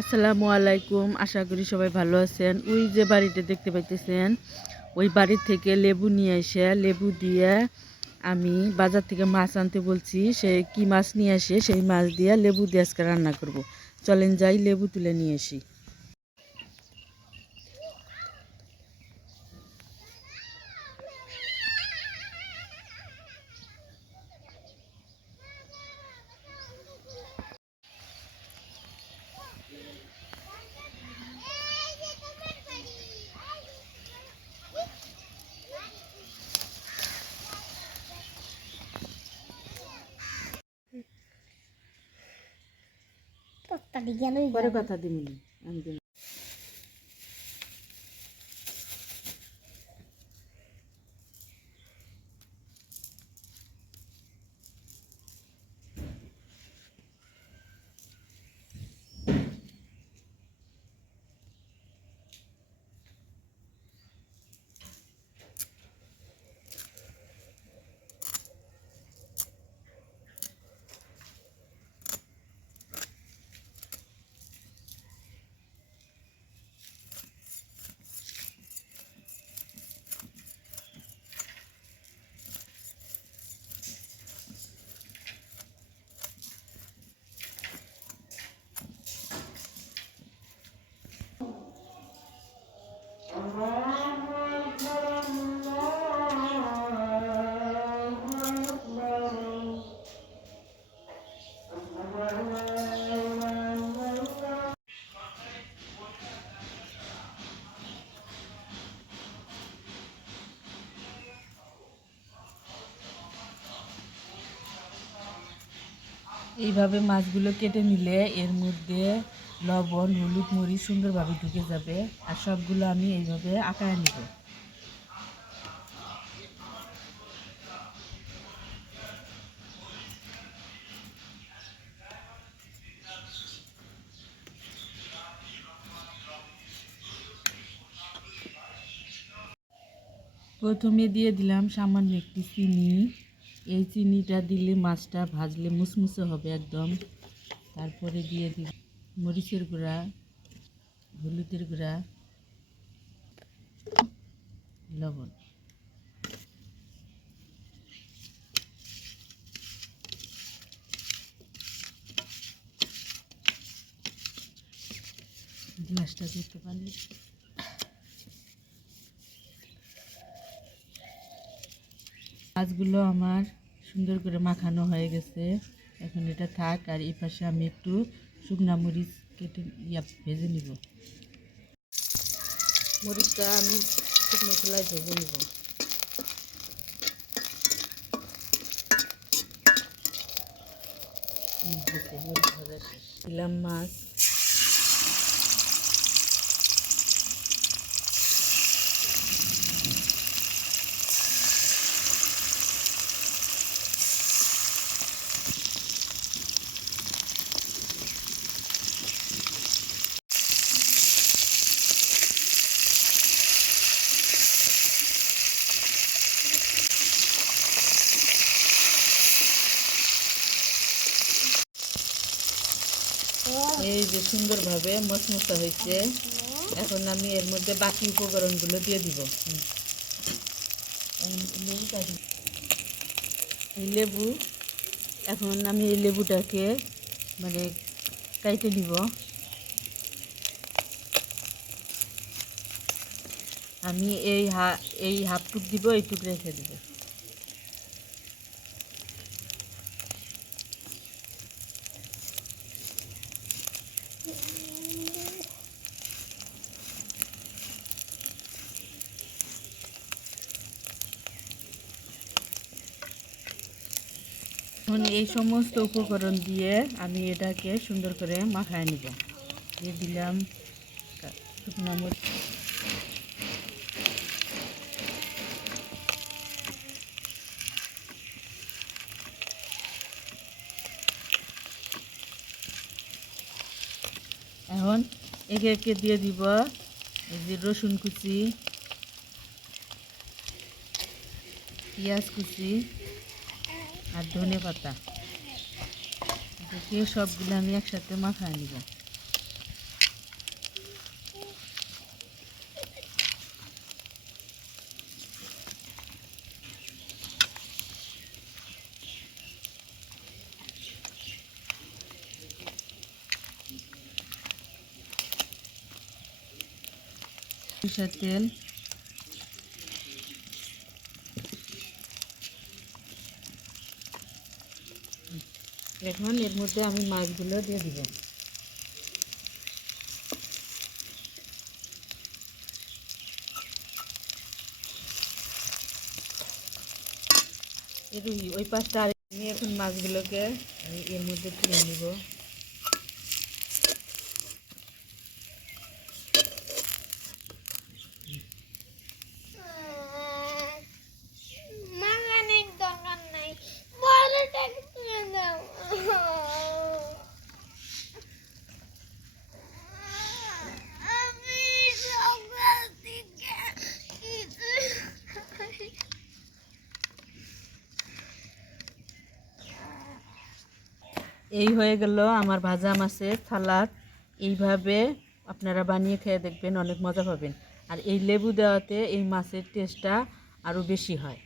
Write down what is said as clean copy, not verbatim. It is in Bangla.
আসসালামু আলাইকুম। আশা করি সবাই ভালো আছেন। ওই যে বাড়িটা দেখতে পাইতেছেন, ওই বাড়ি থেকে লেবু নিয়ে এসে লেবু দিয়ে আমি বাজার থেকে মাছ আনতে বলছি। সে কি মাছ নিয়ে আসে সেই মাছ দিয়ে লেবু দিয়ে আজকে রান্না করব। চলেন যাই লেবু তুলে নিয়ে আসি। পরে কথা দিবি আমি দিবো। এইভাবে মাছগুলো কেটে নিলে এর মধ্যে লবণ, হলুদ, মরিচ সুন্দরভাবে ঢুকে যাবে। আর সবগুলো আমি এইভাবে আঁকায় নিব। প্রথমে দিয়ে দিলাম সামান্য একটু চিনি। এই চিনিটা দিলে মাছটা ভাজলে মুসমুসে হবে একদম। তারপরে দিয়ে দিই মরিচের গুঁড়া, হলুদের গুঁড়া, লবণ। গ্লাসটা দিতে পারি। মাছগুলো আমার সুন্দর করে মাখানো হয়ে গেছে। এখন এটা থাক। আর এই পাশে আমি একটু শুকনা মরিচ কেটে ভেজে নিব। মরিচটা আমি শুকনো খোলায় ভেজে নিব। মরিচ ভাজা শেষ। দিলাম মাছ। এই যে সুন্দরভাবে মচমচা হয়েছে। এখন আমি এর মধ্যে বাকি উপকরণগুলো দিয়ে দিব। এই লেবু, এখন আমি এই লেবুটাকে মানে কাইটে দিব। আমি এই হাফ টুক দিব, এইটুক রেখে দিব। এখন এই সমস্ত উপকরণ দিয়ে আমি এটাকে সুন্দর করে মাখায় নিব। দিয়ে দিলাম শুকনো মরিচ, এখন একে একে দিয়ে দিব এই যে রসুন কুচি, পেঁয়াজ কুচি আর ধনে পাতা। দেখে সবগুলো আমি একসাথে মাখায় নিব। সরিষার তেল, এখন এর মধ্যে আমি মাছগুলো দিয়ে দিব। ওই পাশটা আমি এখন মাছগুলোকে আমি এর মধ্যে তুলে নিব। এই হয়ে গেল আমার ভাজা মাছের সালাদ। এইভাবে আপনারা বানিয়ে খেয়ে দেখবেন, অনেক মজা পাবেন। আর এই লেবু দেওয়াতে এই মাছের টেস্টটা আরও বেশি হয়।